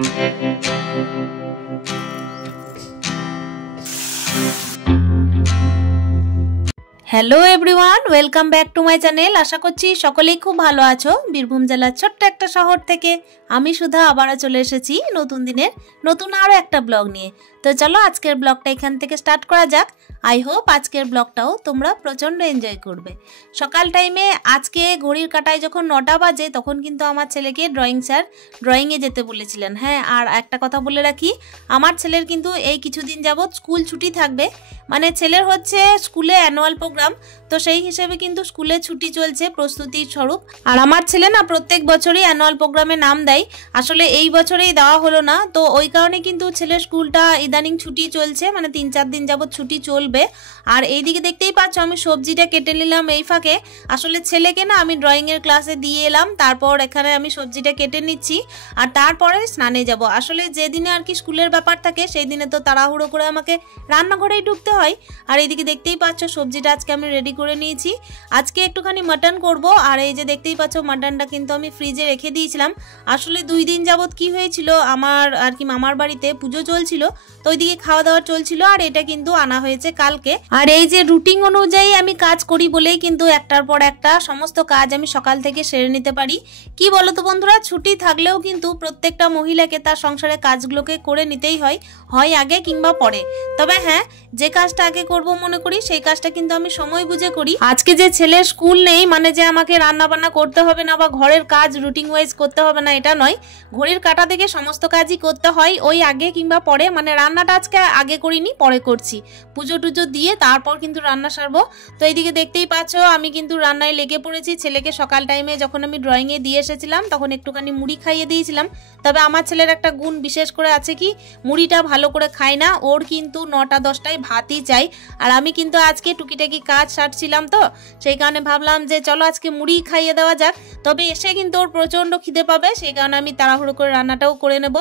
Hello everyone, welcome back to my channel. আশা করছি সকলেই খুব ভালো আছো। বীরভূম জেলার ছোট্ট একটা শহর থেকে আমি সুধা আবারও চলে এসেছি নতুন দিনের নতুন আরও একটা ব্লগ নিয়ে। তো চলো আজকের ব্লগটা এখান থেকে স্টার্ট করা যাক। আই হোপ আজকের ব্লগটাও তোমরা প্রচণ্ড এনজয় করবে। সকাল টাইমে আজকে ঘড়ির কাঁটায় যখন 9টা বাজে তখন কিন্তু আমার ছেলেকে ড্রয়িং স্যার ড্রয়িংয়ে যেতে বলেছিলেন। হ্যাঁ, আর একটা কথা বলে রাখি, আমার ছেলের কিন্তু এই কিছুদিন যাবৎ স্কুল ছুটি থাকবে। মানে ছেলের হচ্ছে স্কুলে অ্যানুয়াল প্রোগ্রাম, তো সেই হিসেবে কিন্তু স্কুলে ছুটি চলছে প্রস্তুতির স্বরূপ। আর আমার ছেলে না প্রত্যেক বছরই অ্যানুয়াল প্রোগ্রামে নাম দেয়, আসলে এই বছরেই দেওয়া হলো না। তো ওই কারণে কিন্তু ছেলের স্কুলটা ইদানিং ছুটি চলছে, মানে 3-4 দিন যাবৎ ছুটি চলবে। আর এইদিকে দেখতেই পাচ্ছ আমি সবজিটা কেটে নিলাম এই ফাঁকে। আসলে ছেলেকে না আমি ড্রয়িংয়ের ক্লাসে দিয়ে এলাম, তারপর এখানে আমি সবজিটা কেটে নিচ্ছি আর তারপরে স্নানে যাব। আসলে যেদিনে আর কি স্কুলের ব্যাপার থাকে সেই দিনে তো তাড়াহুড়ো করে আমাকে রান্নাঘরেই ঢুকতে হয়। আর এইদিকে দেখতেই পাচ্ছ সবজিটা আজকে আমি রেডি করে নিয়েছি। আজকে একটুখানি মাটন করব। আর এই যে দেখতেই পাচ্ছ মাটনটা কিন্তু আমি ফ্রিজে রেখে দিয়েছিলাম। আসলে 2 দিন যাবৎ কি হয়েছিল, আমার আর কি মামার বাড়িতে পুজো চলছিল, তো ওইদিকে খাওয়া দাওয়া চলছিল আর এটা কিন্তু আনা হয়েছে কালকে। আর এই যে রুটিন অনুযায়ী আমি কাজ করি বলেই কিন্তু একটার পর একটা সমস্ত কাজ আমি সকাল থেকে সেরে নিতে পারি। কি বলো তো বন্ধুরা, ছুটি থাকলেও কিন্তু প্রত্যেকটা মহিলাকে তার সংসারের কাজগুলোকে করে নিতেই হয়, হয় আগে কিংবা পরে। তবে হ্যাঁ, যে কাজটা আগে করব মনে করি সেই কাজটা কিন্তু আমি সময় বুঝে করি। আজকে যে ছেলের স্কুল নেই মানে যে আমাকে রান্না বান্না করতে হবে না বা ঘরের কাজ রুটিন ওয়াইজ করতে হবে না এটা নয়, ঘড়ির কাঁটা থেকে সমস্ত কাজই করতে হয় ওই আগে কিংবা পরে। মানে রান্নাটা আজকে আগে করিনি, পরে করছি, পুজো টুজো দিয়ে তারপর কিন্তু রান্না সারবো। তো এইদিকে দেখতেই পাচ্ছ আমি কিন্তু রান্নায় লেগে পড়েছি। ছেলেকে সকাল টাইমে যখন আমি ড্রয়িংয়ে দিয়ে এসেছিলাম তখন একটুখানি মুড়ি খাইয়ে দিয়েছিলাম। তবে আমার ছেলের একটা গুণ বিশেষ করে আছে, কি মুড়িটা ভালো করে খায় না, ওর কিন্তু 9টা-10টায় ভাতই চাই। আর আমি কিন্তু আজকে টুকিটাকি কাজ সারছিলাম, তো সেই কারণে ভাবলাম যে চলো আজকে মুড়ি খাইয়ে দেওয়া যাক। তবে এসে কিন্তু ওর প্রচণ্ড খিদে পাবে, সেই কারণে আমি তাড়াহুড়ো করে রান্নাটাও করে নেব।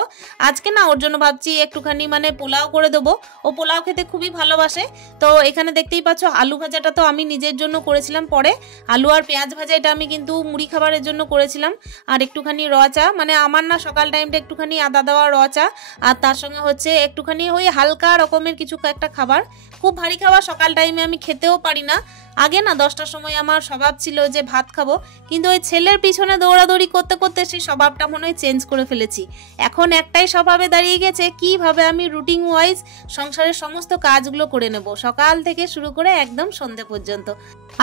আজকে না ওর জন্য ভাবছি একটুখানি মানে পোলাও করে দেবো, ও পোলাও খেতে খুবই ভালোবাসে। তো এখানে দেখতেই পাচ্ছ আলু ভাজাটা তো আমি নিজের জন্য করেছিলাম, পরে আলু আর পেঁয়াজ ভাজা এটা আমি কিন্তু মুড়ি খাবারের জন্য করেছিলাম। আর একটুখানি র চা, মানে আমার না সকাল টাইমটা একটুখানি আদা দেওয়া র চা, আর তার সঙ্গে হচ্ছে একটুখানি ওই হালকা রকমের কিছু একটা খাবার। খুব ভারী খাবার সকাল টাইমে আমি খেতেও পারি না। আগে না 10টার সময় আমার স্বভাব ছিল যে ভাত খাবো, কিন্তু ওই ছেলের পিছনে দৌড়াদৌড়ি করতে করতে সেই স্বভাবটা মনে হয় চেঞ্জ করে ফেলেছি। এখন একটাই স্বভাবে দাঁড়িয়ে গেছে, কিভাবে আমি রুটিন ওয়াইজ সংসারের সমস্ত কাজগুলো করে নেব সকাল থেকে শুরু করে একদম সন্ধ্যে পর্যন্ত।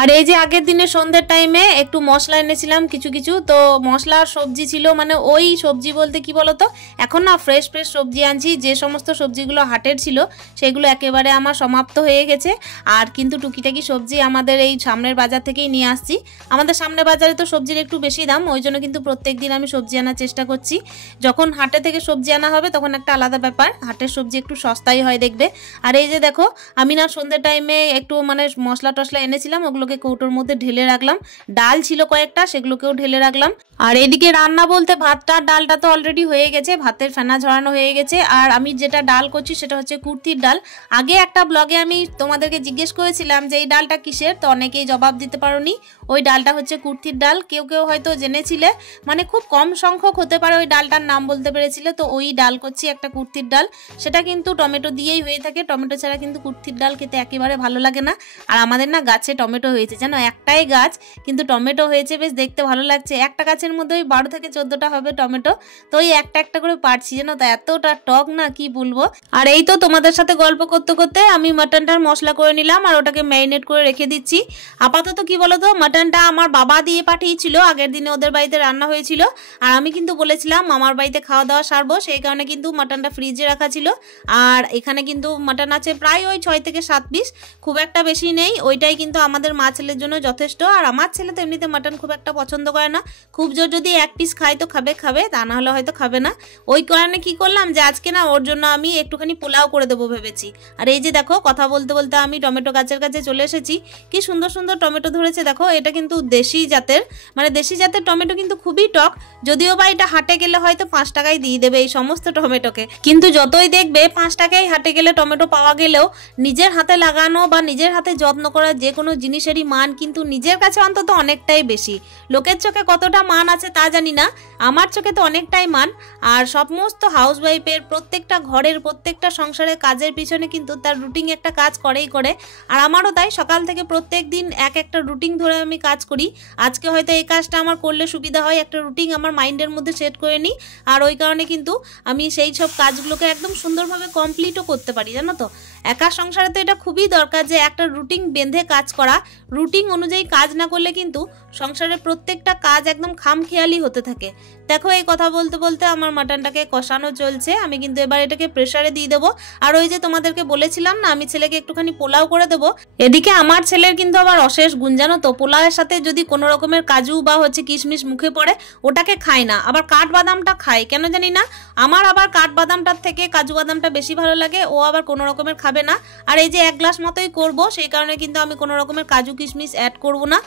আর এই যে আগের দিনে সন্ধ্যের টাইমে একটু মশলা এনেছিলাম কিছু কিছু, তো মশলার সবজি ছিল, মানে ওই সবজি বলতে কি বলতো, এখন না ফ্রেশ ফ্রেশ সবজি আনছি। যে সমস্ত সবজিগুলো হাটের ছিল সেগুলো একেবারে আমার সমাপ্ত হয়ে গেছে। আর কিন্তু টুকিটাকি সবজি আমাদের এই সামনের বাজার থেকেই নিয়ে আসছি। আমাদের সামনের বাজারে তো সবজির একটু বেশি দাম, ওই জন্য কিন্তু প্রত্যেক দিন আমি সবজি আনার চেষ্টা করছি। যখন হাটে থেকে সবজি আনা হবে তখন একটা আলাদা ব্যাপার, হাটের সবজি একটু সস্তাই হয় দেখবে। আর এই যে দেখো আমি না সন্ধ্যের টাইমে একটু মানে মশলা টশলা এনেছিলাম, ওগুলোকে কৌটোর মধ্যে ঢেলে রাখলাম। ডাল ছিল কয়েকটা, সেগুলোকেও ঢেলে রাখলাম। আর এদিকে রান্না বলতে ভাতটা ডালটা তো অলরেডি হয়ে গেছে, ভাতের ফেনা ঝরানো হয়ে গেছে। আর আমি যেটা ডাল করছি সেটা হচ্ছে কুর্তির ডাল। আগে একটা ব্লগে আমি তোমাদেরকে জিজ্ঞেস করেছিলাম যে এই ডালটা কিসের, তো অনেকেই জবাব দিতে পারোনি। ওই ডালটা হচ্ছে কুর্তির ডাল। কেউ কেউ হয়তো জেনেছিলে, মানে খুব কম সংখ্যক হতে পারে ওই ডালটার নাম বলতে পেরেছিলে। তো ওই ডাল করছি একটা কুর্তির ডাল, সেটা কিন্তু টমেটো দিয়েই হয়ে থাকে। টমেটো ছাড়া কিন্তু কুর্তির ডাল খেতে একেবারে ভালো লাগে না। আর আমাদের না গাছে টমেটো হয়েছে, জানো, একটাই গাছ কিন্তু টমেটো হয়েছে, বেশ দেখতে ভালো লাগছে। একটা গাছের মধ্যে ওই 12 থেকে 14টা হবে টমেটো, তো ওই একটা একটা করে পারছি, জানো তো এতটা টক না কি বলবো। আর এই তো তোমাদের সাথে গল্প করতে করতে আমি মাটনটার মশলা করে নিলাম আর ওটাকে ম্যারিনেট করে রেখে দিচ্ছি। আপাতত কি বলতো, মাটনটা আমার বাবা দিয়ে পাঠিয়েছিল, আগের দিনে ওদের বাড়িতে রান্না হয়েছিল। আর আমি কিন্তু বলেছিলাম মামার বাড়িতে খাওয়া দাওয়া সারবো, সেই কারণে কিন্তু মাটনটা ফ্রিজে রাখা ছিল। আর এখানে কিন্তু মাটন আছে প্রায় ওই 6 থেকে 7 পিস, খুব একটা বেশি নেই। ওইটাই কিন্তু আমাদের মা ছেলের জন্য যথেষ্ট। আর আমার ছেলে তো এমনিতে মাটন খুব একটা পছন্দ করে না, খুব জোর যদি 1 পিস খায় তো খাবে, তা না হলে হয়তো খাবে না। ওই কারণে কি করলাম যে আজকে না ওর জন্য আমি একটুখানি পোলাও করে দেবো ভেবেছি। আর এই যে দেখো কথা বলতে বলতে আমি টমেটো গাছের কাছে চলে এসেছি। কি সুন্দর সুন্দর টমেটো ধরেছে দেখো। এটা কিন্তু দেশি জাতের, মানে দেশি জাতের টমেটো কিন্তু খুবই টক। যদিও বা এটা হাটে গেলে হয়তো 5 টাকায় দিয়ে দেবে এই সমস্ত টমেটোকে, কিন্তু যতই দেখবে 5 টাকায় হাটে গেলে টমেটো পাওয়া গেলেও নিজের হাতে লাগানো বা নিজের হাতে যত্ন করা যে কোনো জিনিসেরই মান কিন্তু নিজের কাছে অন্তত অনেকটাই বেশি। লোকের চোখে কতটা মান মান আছে তা জানি না, আমার চোখে তো অনেকটাই মান। আর সমস্ত হাউসওয়াইফের প্রত্যেকটা ঘরের প্রত্যেকটা সংসারের কাজের পিছনে কিন্তু তার রুটিন একটা কাজ করেই করে। আর আমারও তাই, সকাল থেকে প্রত্যেক দিন একটা রুটিন ধরে আমি কাজ করি। আজকে হয়তো এই কাজটা আমার করলে সুবিধা হয়, একটা রুটিন আমার মাইন্ডের মধ্যে সেট করে নিই, আর ওই কারণে কিন্তু আমি সেই সব কাজগুলোকে একদম সুন্দরভাবে কমপ্লিটও করতে পারি, জানো তো। একা সংসারে তো এটা খুবই দরকার যে একটা রুটিন বেঁধে কাজ করা। রুটিন অনুযায়ী কাজ না করলে কিন্তু সংসারের প্রত্যেকটা কাজ একদম খামখেয়ালি হতে থাকে। দেখো এই কথা বলতে বলতে আমার মাটনটাকে কষানো চলছে, আমি কিন্তু এবার এটাকে প্রেসারে দিয়ে দেবো। আর ওই যে তোমাদেরকে বলেছিলাম না আমি ছেলেকে একটুখানি পোলাও করে দেবো, এদিকে আমার ছেলের কিন্তু আবার অশেষ গুণ, জানো তো। পোলাওয়ের সাথে যদি কোনো রকমের কাজু বা কিশমিশ মুখে পড়ে ওটাকে খায় না, আবার কাঠবাদামটা খায়, কেন জানি না। আমার আবার কাঠবাদামটার থেকে কাজু বাদামটা বেশি ভালো লাগে, ও আবার কোনো রকমের খাবে না। আর এই যে 1 গ্লাস মতোই করব, সেই কারণে কিন্তু আমি কোনো রকমের কাজু কিশমিশ অ্যাড করব না।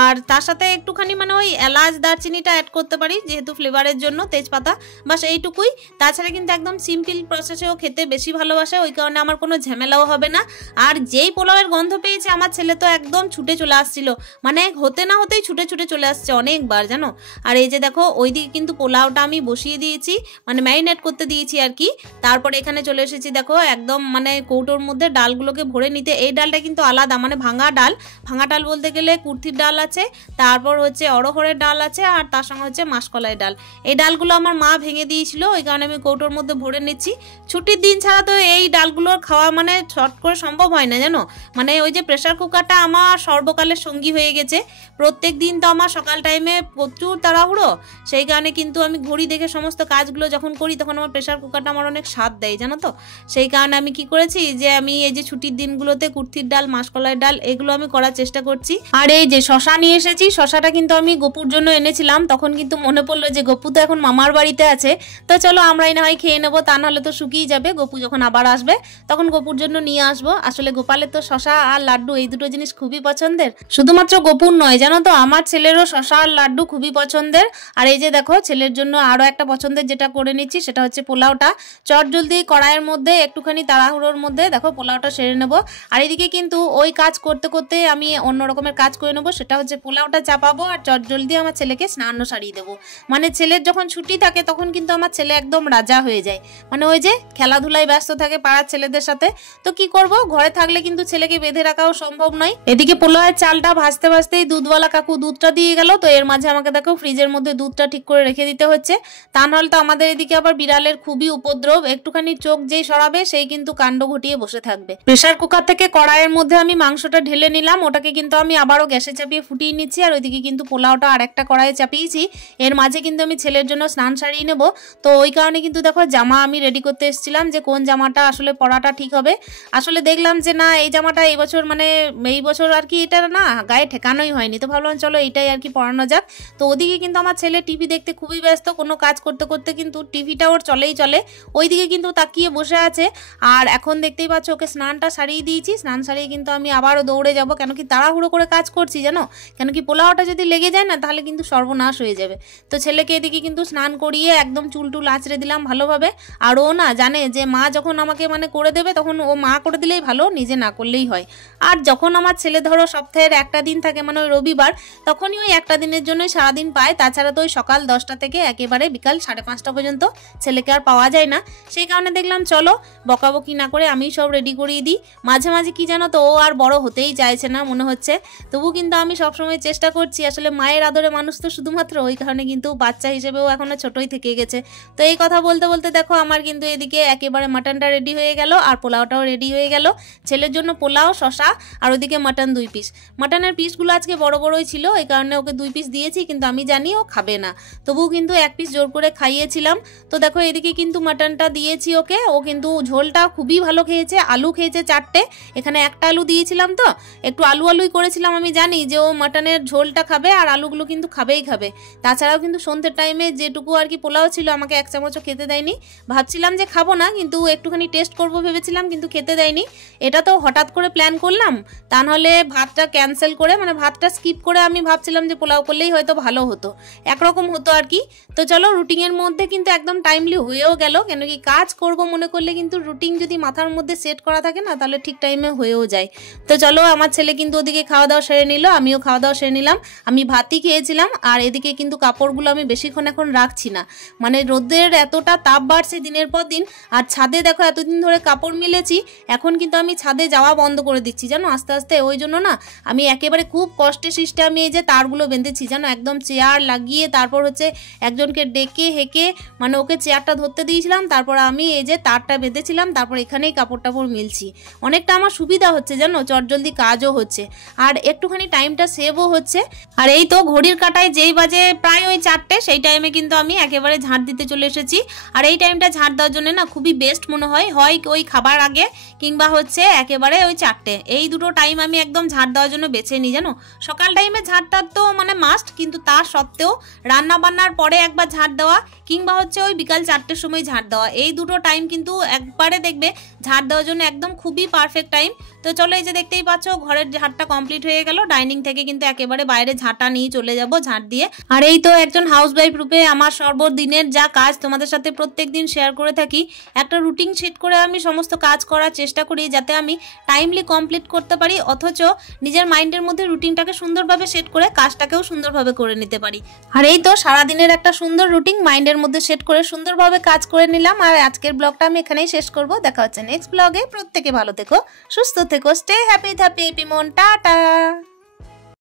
আর তার সাথে একটুখানি ওই এলাচ দারচিনিটা অ্যাড করতে পারি যেহেতু ফ্লেভারের জন্য, তেজপাতা, বাস এইটুকুই। তাছাড়া কিন্তু একদম সিম্পল প্রসেসেও খেতে বেশি ভালোবাসে, ওই কারণে আমার কোনো ঝামেলাও হবে না। আর যেই পোলাওয়ের গন্ধ পেয়েছে আমার ছেলে তো একদম ছুটে চলে আসছিল, হতে না হতেই ছুটে ছুটে চলে আসছে অনেকবার, জানো। আর এই যে দেখো ওইদিকে কিন্তু পোলাওটা আমি বসিয়ে দিয়েছি, ম্যারিনেট করতে দিয়েছি আর কি। তারপরে এখানে চলে এসেছি দেখো একদম কৌটোর মধ্যে ডালগুলোকে ভরে নিতে। এই ডালটা কিন্তু আলাদা, ভাঙা ডাল বলতে গেলে কুর্থির ডাল আছে, তারপর অড়হরের ডাল আছে, আর তার সঙ্গে মাসকলাই ডাল। এই ডালগুলো আমার মা ভেঙে দিয়েছিল, ওই কারণে আমি কৌটোর মধ্যে ভরে নিচ্ছি। ছুটির দিন ছাড়া তো এই ডালগুলোর খাওয়া শর্ট করে সম্ভব হয় না, জানো। ওই যে প্রেসার কুকারটা আমার সর্বকালের সঙ্গী হয়ে গেছে। প্রত্যেক দিন তো আমার সকাল টাইমে প্রচুর তাড়াহুড়ো, সেই কারণে কিন্তু আমি ঘড়ি দেখে সমস্ত কাজগুলো যখন করি তখন আমার প্রেসার কুকারটা আমার অনেক স্বাদ দেয়, জানো তো। সেই কারণে আমি কি করেছি যে আমি এই যে ছুটির দিনগুলোতে কুর্থির ডাল, মাসকলাই ডাল এগুলো আমি করার চেষ্টা করছি। আর এই যে শশা নিয়ে এসেছি, শশাটা কিন্তু আমি গপুর জন্য এনেছিলাম, তখন কিন্তু মনে পড়লো যে গপু তো এখন মামার বাড়িতে আছে, তো চলো আমরাই না হয় খেয়ে নেবো, তা নাহলে তো শুকিয়ে যাবে। গপু যখন আবার আসবে তখন গপুর জন্য নিয়ে আসবো। আসলে গোপালের তো শশা আর লাড্ডু এই দুটো জিনিস খুবই পছন্দের, শুধুমাত্র গপুর নয়, জানো তো, আমার ছেলেরও শশা আর লাড্ডু খুবই পছন্দের। আর এই যে দেখো ছেলের জন্য আরো একটা পছন্দের যেটা করে নিচ্ছি সেটা হচ্ছে পোলাওটা। চটজলদি কড়াইয়ের মধ্যে একটুখানি তাড়াহুড়োর মধ্যে দেখো পোলাওটা সেরে নেবো। আর এদিকে কিন্তু ওই কাজ করতে করতে আমি অন্য রকমের কাজ করে নেবো, সেটা হচ্ছে পোলাওটা চাপাবো আর চটজলদি আমার ছেলেকে স্নান সারিয়ে দেবো। ছেলের যখন ছুটি থাকে তখন কিন্তু আমার ছেলে একদম রাজা হয়ে যায়, ওই যে খেলাধুলায় ব্যস্ত থাকে পাড়ার ছেলেদের সাথে। তো কি করব, ঘরে থাকলে কিন্তু ছেলেকে বেঁধে রাখাও সম্ভব নয়। এদিকে পোলাওয়ের চালটা ভাজতে ভাজতেই দুধওয়ালা কাকু দুধটা দিয়ে গেল, তো এর মাঝে আমাকে দেখো ফ্রিজের মধ্যে দুধটা ঠিক করে রেখে দিতে হচ্ছে, তা নাহলে তো আমাদের এদিকে আবার বিড়ালের খুবই উপদ্রব, একটুখানি চোখ যেই সরাবে সেই কিন্তু কাণ্ড ঘটিয়ে বসে থাকবে। প্রেসার কুকার থেকে কড়াইয়ের মধ্যে আমি মাংসটা ঢেলে নিলাম, ওটাকে কিন্তু আমি আবারও গ্যাসে চাপিয়ে ফুটিয়ে নিচ্ছি। আর ওইদিকে কিন্তু পোলাওটা আর একটা কড়াইয়ে চাপিয়েছি, এর মাঝে কিন্তু আমি ছেলের জন্য স্নান সারিয়ে নেব। তো ওই কারণে কিন্তু দেখো জামা আমি রেডি করতে এসেছিলাম যে কোন জামাটা আসলে পরাটা ঠিক হবে। আসলে দেখলাম যে না এই জামাটা এই বছর আর কি এটা না গায়ে ঠেকানোই হয়নি, তো ভাবলাম চলো এইটাই আর কি পরানো যাক। তো ওদিকে কিন্তু আমার ছেলে টিভি দেখতে খুবই ব্যস্ত, কোনো কাজ করতে করতে কিন্তু টিভিটা ওর চলেই চলে, ওইদিকে কিন্তু তাকিয়ে বসে আছে। আর এখন দেখতেই পাচ্ছ ওকে স্নানটা সারিয়ে দিয়েছি, স্নান সারিয়ে কিন্তু আমি আবারও দৌড়ে যাব, কেন কি তাড়াহুড়ো করে কাজ করছি জানো, কেন কি পোলাওটা যদি লেগে যায় না তাহলে কিন্তু সর্বনাশ হয়ে যাবে। তো ছেলেকে এদিকে কিন্তু স্নান করিয়ে একদম চুলটুল আঁচড়ে দিলাম ভালোভাবে। আর ও না জানে যে মা যখন আমাকে করে দেবে তখন ও মা করে দিলেই ভালো, নিজে না করলেই হয়। আর যখন আমার ছেলে ধরো সপ্তাহের একটা দিন থাকে ওই রবিবার, তখনই ওই একটা দিনের জন্যই সারাদিন পায়, তাছাড়া তো ওই সকাল 10টা থেকে একেবারে বিকাল 5:30 পর্যন্ত ছেলেকে আর পাওয়া যায় না। সেই কারণে দেখলাম চলো বকাবকি না করে আমি সব রেডি করিয়ে দিই। মাঝে মাঝে কি জানো তো ও আর বড় হতেই চাইছে না মনে হচ্ছে, তবু কিন্তু আমি সবসময় চেষ্টা করছি, আসলে মায়ের আদরে মানুষ তো শুধুমাত্র, ওই কারণে কিন্তু বাচ্চা হিসেবেও এখনো ছোটই থেকে গেছে। তো এই কথা বলতে বলতে দেখো আমার কিন্তু এদিকে একেবারে মাটনটা রেডি হয়ে গেল আর পোলাওটাও রেডি হয়ে গেল। ছেলের জন্য পোলাও, শশা আর ওইদিকে মাটন 2 পিস। মাটনের পিসগুলো আজকে বড় বড়ই ছিল, এই কারণে ওকে 2 পিস দিয়েছি, কিন্তু আমি জানি ও খাবে না, তবুও কিন্তু 1 পিস জোর করে খাইয়েছিলাম। তো দেখো এদিকে কিন্তু মাটনটা দিয়েছি ওকে, ও কিন্তু ঝোলটা খুবই ভালো খেয়েছে, আলু খেয়েছে 4টে, এখানে একটা আলু দিয়েছিলাম, তো একটু আলুই করেছিলাম, আমি জানি যে ও মাটনের ঝোলটা খাবে আর আলুগুলো কিন্তু খাবেই খাবে। তাছাড়াও কিন্তু সন্ধ্যে লাঞ্চের টাইমে যেটুকু আর কি পোলাও ছিল আমাকে 1 চামচও খেতে দেয়নি। ভাবছিলাম যে খাবো না, কিন্তু একটুখানি টেস্ট করব ভেবেছিলাম, কিন্তু খেতে দেয়নি। এটা তো হঠাৎ করে প্ল্যান করলাম, তা নাহলে ভাতটা ক্যান্সেল করে মানে ভাতটা স্কিপ করে আমি ভাবছিলাম যে পোলাও করলেই হয়তো ভালো হতো, একরকম হতো আর কি। তো চলো, রুটিনের মধ্যে কিন্তু একদম টাইমলি হয়েও গেল, কেন কি কাজ করব মনে করলে কিন্তু রুটিন যদি মাথার মধ্যে সেট করা থাকে না, তাহলে ঠিক টাইমে হয়েও যায়। তো চলো, আমার ছেলে কিন্তু ওদিকে খাওয়া দাওয়া সেরে নিল, আমিও খাওয়া দাওয়া সেরে নিলাম। আমি ভাতই খেয়েছিলাম, আর এদিকে কিন্তু কাপড়গুলো আমি বেশিক্ষণ এখন রাখছি না, মানে রোদের এতটা তাপ বাড়ছে দিনের পর দিন। আর ছাদে দেখো এতদিন ধরে কাপড় মিলেছি, এখন কিন্তু আমি ছাদে যাওয়া বন্ধ করে দিচ্ছি জানো, আস্তে আস্তে। ওই জন্য না আমি একেবারে খুব কষ্টে সৃষ্টে আমি এই যে তারগুলো বেঁধেছি জানো, একদম চেয়ার লাগিয়ে, তারপর হচ্ছে একজনকে ডেকে হেঁকে মানে ওকে চেয়ারটা ধরতে দিয়েছিলাম, তারপর আমি এই যে তারটা বেঁধেছিলাম, তারপর এখানেই কাপড় টাপড় মিলছি। অনেকটা আমার সুবিধা হচ্ছে জানো, চটজলদি কাজও হচ্ছে, আর একটুখানি টাইমটা সেভও হচ্ছে। আর এই তো ঘড়ির কাঁটায় যেই বাজে প্রায় ওই 4টে, সেই টাইমে কিন্তু আমি একেবারে ঝাঁট দিতে চলে এসেছি। আর এই টাইমটা ঝাঁট দেওয়ার জন্য না খুবই বেস্ট মনে হয় ওই খাবার আগে কিংবা হচ্ছে একেবারে ওই 4টে, এই দুটো টাইম আমি একদম ঝাঁট দেওয়ার জন্য বেছে নিই জানো। সকাল টাইমে ঝাঁটটা তো মানে মাস্ট, কিন্তু তার সত্ত্বেও রান্না বান্নার পরে একবার ঝাঁট দেওয়া কিংবা হচ্ছে ওই বিকাল 4টের সময় ঝাঁট দেওয়া, এই দুটো টাইম কিন্তু একবারে দেখবে ঝাঁট দেওয়ার জন্য একদম খুবই পারফেক্ট টাইম। তো চলো, এই যে দেখতেই পাচ্ছ ঘরের ঝাঁটটা কমপ্লিট হয়ে গেল, ডাইনিং থেকে কিন্তু একেবারে বাইরে ঝাঁটা নিয়ে চলে যাব ঝাঁট দিয়ে। আর এই তো একজন হাউসওয়াইফ রূপে আমার সর্বদিনের যা কাজ তোমাদের সাথে প্রত্যেক দিন শেয়ার করে থাকি, একটা রুটিন সেট করে আমি সমস্ত কাজ করার চেষ্টা করি যাতে আমি টাইমলি কমপ্লিট করতে পারি, অথচ নিজের মাইন্ডের মধ্যে রুটিনটাকে সুন্দরভাবে সেট করে কাজটাকেও সুন্দরভাবে করে নিতে পারি। আর এই তো সারাদিনের একটা সুন্দর রুটিন মাইন্ডের মধ্যে সেট করে সুন্দরভাবে কাজ করে নিলাম। আর আজকের ব্লগটা আমি এখানেই শেষ করব, দেখা হচ্ছে নেক্সট ব্লগে। প্রত্যেকে ভালো থেকো, সুস্থ থেকো, স্টে হ্যাপি, হ্যাপি মন, টাটা।